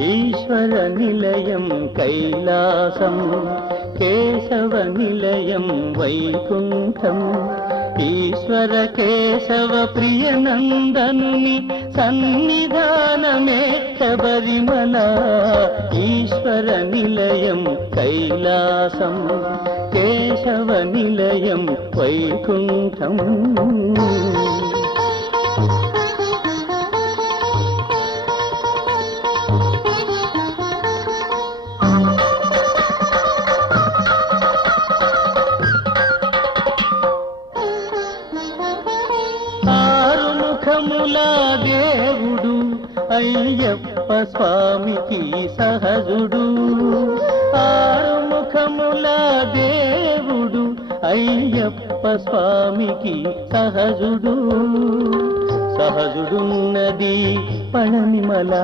ఈశ్వర నిలయం కైలాసం, కేశవ నిలయం వైకుంఠం. ఈశ్వర కేశవ ప్రియనందనుని సన్నిధానమే శబరిమల. ఈశ్వర నిలయం కైలాసం, కేశవ నిలయం వైకుంఠం. ఆరుముఖములా దేవుడు అయ్యప్ప స్వామికి సహజుడు. ఆరుముఖములా దేవుడు అయ్యప్ప స్వామికి సహజుడు. సహజుడున్నది పళనిమల,